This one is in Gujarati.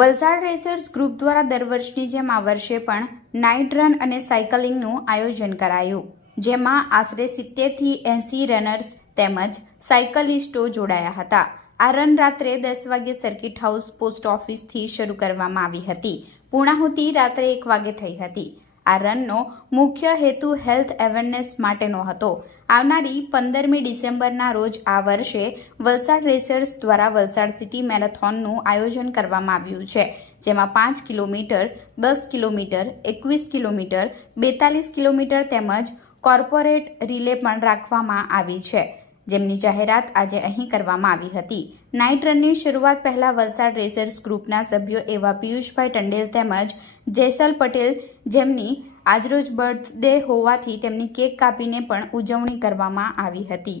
વલસાડ રેસર્સ ગ્રુપ દ્વારા દર વર્ષની જેમ આ વર્ષે પણ નાઇટ રન અને સાયકલિંગનું આયોજન કરાયું, જેમાં આશરે 70 થી 80 રનર્સ તેમજ સાયકલિસ્ટો જોડાયા હતા. આ રન રાત્રે 10 વાગે સર્કિટ હાઉસ પોસ્ટ ઓફિસથી શરૂ કરવામાં આવી હતી. પૂર્ણાહુતિ રાત્રે 1 વાગે થઈ હતી. આ રનનો મુખ્ય હેતુ હેલ્થ અવેરનેસ માટેનો હતો. આવનારી 15મી ડિસેમ્બરના રોજ આ વર્ષે વલસાડ રેસર્સ દ્વારા વલસાડ સિટી મેરેથોનનું આયોજન કરવામાં આવ્યું છે, જેમાં 5 કિલોમીટર, 10 કિલોમીટર, 21 કિલોમીટર, 42 કિલોમીટર તેમજ કોર્પોરેટ રિલે પણ રાખવામાં આવી છે, જેમની જાહેરાત આજે અહીં કરવામાં આવી હતી. નાઇટ રનની શરૂઆત પહેલા વલસાડ રેસર્સ ગ્રુપના સભ્યો એવા પિયુષભાઈ ટંડેલ તેમજ જેસલ પટેલ, જેમની આજરોજ બર્થડે હોવાથી તેમની કેક કાપીને પણ ઉજવણી કરવામાં આવી હતી.